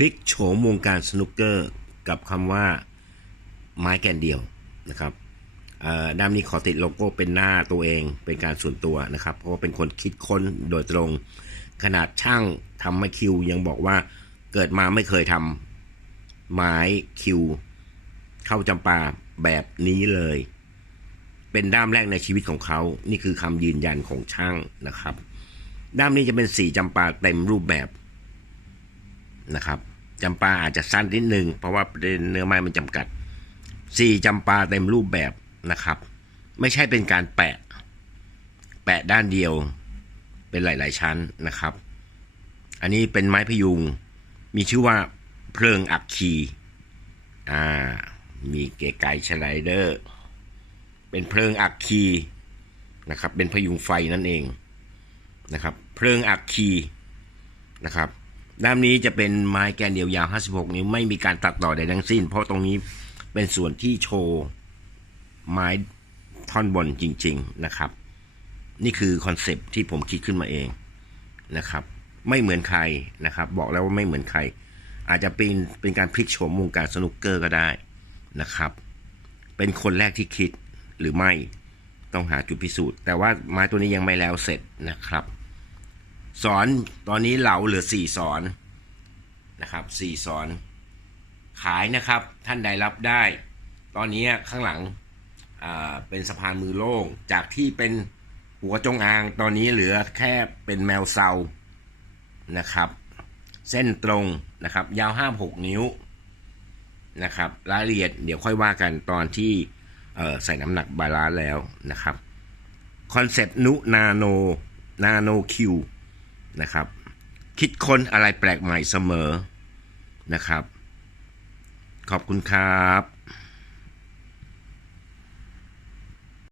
พลิกโฉมวงการสนุกเกอร์กับคำว่าไม้แกนเดียวนะครับด้านนี้ขอติดโลโก้เป็นหน้าตัวเองเป็นการส่วนตัวนะครับ เพราะว่าเป็นคนคิดค้นโดยตรงขนาดช่างทำไม้คิวยังบอกว่าเกิดมาไม่เคยทำไม้คิวเข้าจำปาแบบนี้เลย เป็นด้ามแรกในชีวิตของเขา นี่คือคำยืนยันของช่างนะครับ ด้ามนี้จะเป็นสีจำปาเต็มรูปแบบ นะครับจำปาอาจจะสั้นนิดนึง เพราะว่าเนื้อไม้มันจำกัดสีจำปาเต็มรูปแบบนะครับ ไม่ใช่เป็นการแปะ แปะด้านเดียวเป็นหลาย ๆ ชั้นนะครับ อันนี้เป็นไม้พยุง มีชื่อว่าเพลิงอักคีอ่ามีเกไก่สไลเดอร์ เป็นเพลิงอักคีนะครับ เป็นพยุงไฟนั่นเองนะครับ เพลิงอักคีนะครับ ด้านนี้จะเป็นไม้แกนเดียวยาว 56 นิ้วไม่มีการตัดต่อใดทั้งสิ้น เพราะตรงนี้เป็นส่วนที่โชว์ไม้ท่อนบนจริง ๆนะครับ นี่คือคอนเซปที่ผมคิดขึ้นมาเองนะครับ ไม่เหมือนใครนะครับ บอกแล้วว่าไม่เหมือนใคร อาจจะเป็นเป็นการพลิกโฉมวงการสนุกเกอร์ก็ได้นะครับ เป็นคนแรกที่คิดหรือไม่ต้องหาจุดพิสูจน์ แต่ว่าไม้ตัวนี้ยังไม่แล้วเสร็จนะครับ สอนตอนนี้เหลาเหลือสี่สอนนะครับสี่สอน ขายนะครับท่านใดรับได้ ตอนนี้ข้างหลังเป็นสะพานมือโล่งจากที่เป็นหัวจงอางตอนนี้เหลือแค่เป็นแมวเซานะครับ เส้นตรงนะครับ ยาวห้าหกนิ้วนะครับรายละเอียดเดี๋ยวค่อยว่ากันตอนที่ใส่น้ำหนักบาลานแล้วนะครับคอนเซปต์นุนาโนนาโนคิว นะครับ คิดค้นอะไรแปลกใหม่เสมอนะครับ ขอบคุณครับ